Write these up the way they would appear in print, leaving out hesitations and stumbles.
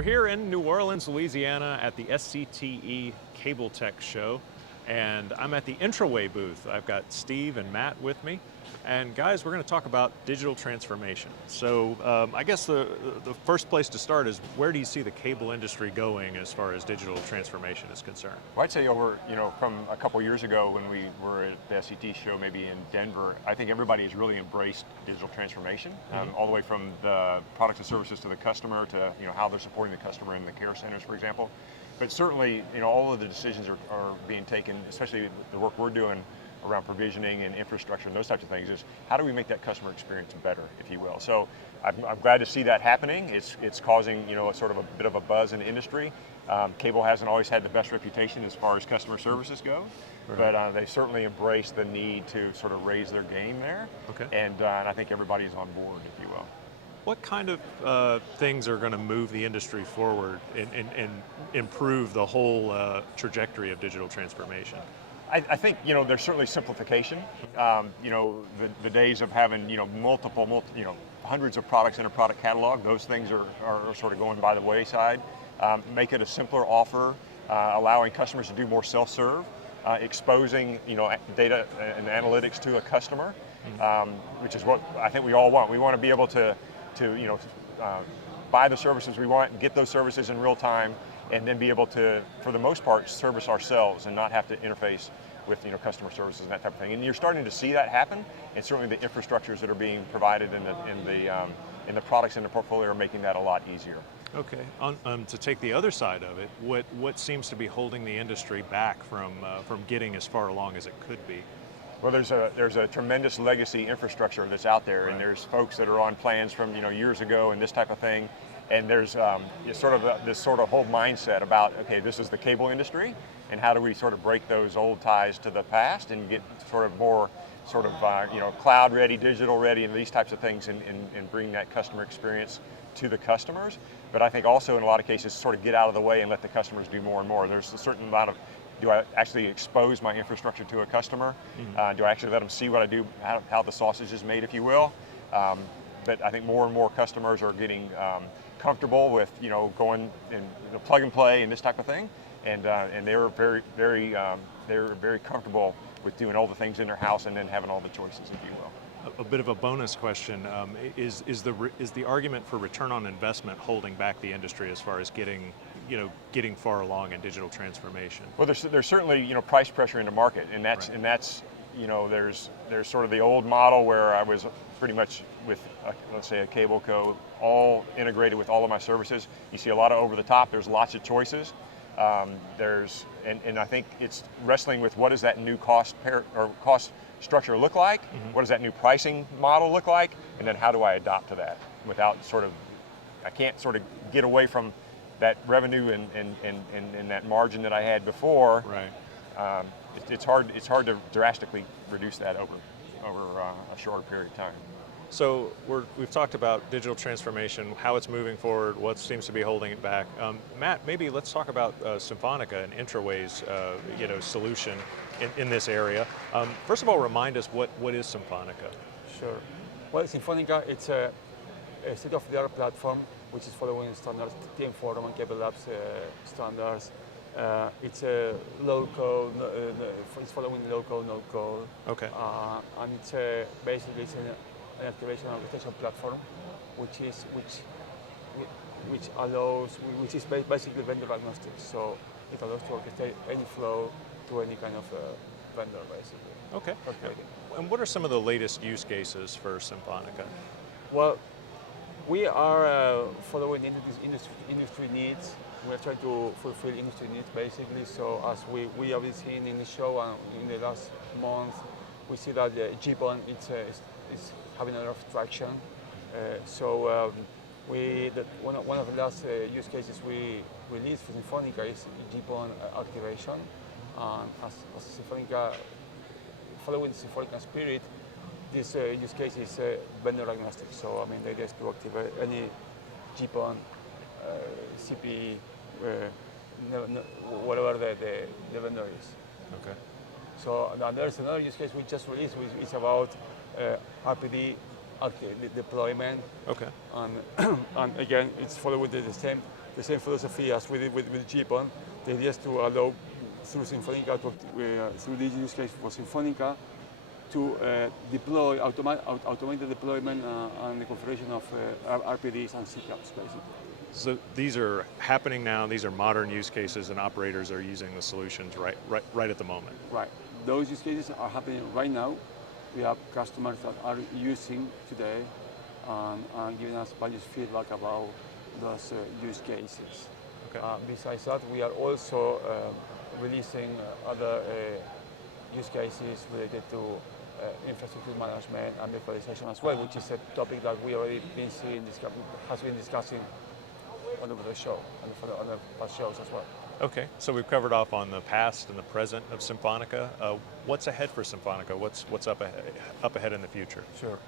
We're here in New Orleans, Louisiana at the SCTE Cable-Tec show, and I'm at the Intraway booth. I've got Steve and Matt with me, and guys, we're going to talk about digital transformation. So I guess the first place to start is, where do you see the cable industry going as far as digital transformation is concerned? Well, I'd say from a couple years ago when we were at the SCTE show, maybe in Denver, I think everybody has really embraced digital transformation, all the way from the products and services to the customer to how they're supporting the customer in the care centers, for example. But certainly, all of the decisions are being taken, especially the work we're doing around provisioning and infrastructure and those types of things, is how do we make that customer experience better, if you will. So I'm glad to see that happening. It's causing a sort of a bit of a buzz in the industry. Cable hasn't always had the best reputation as far as customer services go, but they certainly embrace the need to sort of raise their game there. Okay. And I think everybody's on board, if you will. What kind of things are going to move the industry forward and improve the whole trajectory of digital transformation? I think there's certainly simplification. The days of having multiple hundreds of products in a product catalog, those things are sort of going by the wayside. Make it a simpler offer, allowing customers to do more self-serve, exposing data and analytics to a customer, which is what I think we all want. We want to be able to buy the services we want, get those services in real time, and then be able to, for the most part, service ourselves and not have to interface with customer services and that type of thing. And you're starting to see that happen, and certainly the infrastructures that are being provided in the products in the portfolio are making that a lot easier. Okay. To take the other side of it, what seems to be holding the industry back from getting as far along as it could be? Well, there's a tremendous legacy infrastructure that's out there, and there's folks that are on plans from years ago and this type of thing, and there's this sort of whole mindset about, okay, this is the cable industry, and how do we sort of break those old ties to the past and get sort of more cloud ready, digital ready, and these types of things, and bring that customer experience to the customers. But I think also in a lot of cases sort of get out of the way and let the customers do more and more. There's a certain amount of, do I actually expose my infrastructure to a customer? Do I actually let them see what I do, how the sausage is made, if you will? But I think more and more customers are getting comfortable with going and plug and play and this type of thing, and they're very comfortable with doing all the things in their house and then having all the choices, if you will. A bit of a bonus question, is the argument for return on investment holding back the industry as far as getting far along in digital transformation? Well, there's certainly price pressure in the market, and that's there's sort of the old model where I was pretty much with let's say a cable co, all integrated with all of my services. You see a lot of over the top. There's lots of choices. And I think it's wrestling with, what does that new cost structure look like? What does that new pricing model look like? And then how do I adapt to that without I can't sort of get away from that revenue and that margin that I had before. Right. It's hard to drastically reduce that over a shorter period of time. So we've talked about digital transformation, how it's moving forward, what seems to be holding it back. Matt, maybe let's talk about Symphonica and Intraway's solution in this area. First of all, remind us what is Symphonica? Sure. Well, Symphonica, it's a state-of-the-art platform which is following standards, TM Forum and Cable Labs standards. It's a low-code, it's following low-code, no-code. Okay. And it's basically an activation and orchestration platform, which is basically vendor agnostic. So it allows to orchestrate any flow to any kind of vendor, basically. Okay. And what are some of the latest use cases for Symphonica? Well, we are following industry needs. We're trying to fulfill industry needs, basically. So as we have been seeing in the show and in the last month, we see that the GPON is having a lot of traction. One of the last use cases we released for Symphonica is GPON activation. As Symphonica, following the Symphonica spirit, this use case is vendor agnostic. So I mean, the idea is to activate any GPON, CPE, whatever the vendor is. Okay. So now there's another use case we just released, which is about RPD deployment. Okay. And again, it's following the same the same philosophy as we did with GPON. The idea is to allow through Symphonica, through this use case for Symphonica, to deploy, automate the deployment and the configuration of RPDs and CCAPs, basically. So these are happening now, these are modern use cases, and operators are using the solutions right at the moment. Right. Those use cases are happening right now. We have customers that are using today and giving us valuable feedback about those use cases. Okay. Besides that, we are also releasing other use cases related to infrastructure management and virtualization as well, which is a topic that we already has been discussing on the show and on the past shows as well. Okay, so we've covered off on the past and the present of Symphonica. What's ahead for Symphonica? What's up ahead in the future? Sure.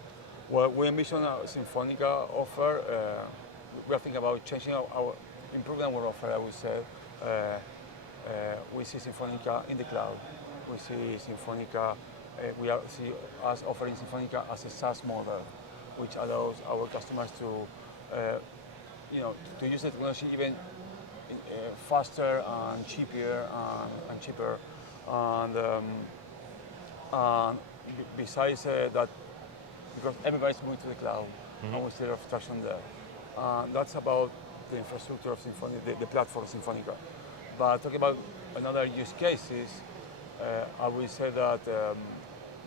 Well, we envision a Symphonica offer. We are thinking about changing improving our offer, I would say. We see Symphonica in the cloud. We see Symphonica, see us offering Symphonica as a SaaS model, which allows our customers to, to use the technology even faster and cheaper and cheaper. And besides that, because everybody's moving to the cloud, and we see a traction there. That's about the infrastructure of Symphonica, the platform of Symphonica. But talking about another use cases, I will say that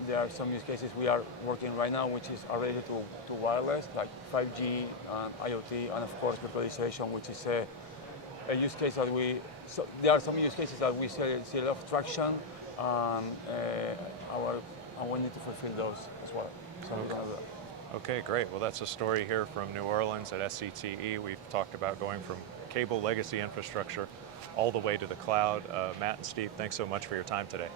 there are some use cases we are working right now, which are related to wireless, like 5G and IoT, and of course virtualization, which is a use case that there are some use cases that we see a lot of traction, and we need to fulfill those as well. So we're going to do that. Okay, great. Well, that's a story here from New Orleans at SCTE. We've talked about going from cable legacy infrastructure all the way to the cloud. Matt and Steve, thanks so much for your time today.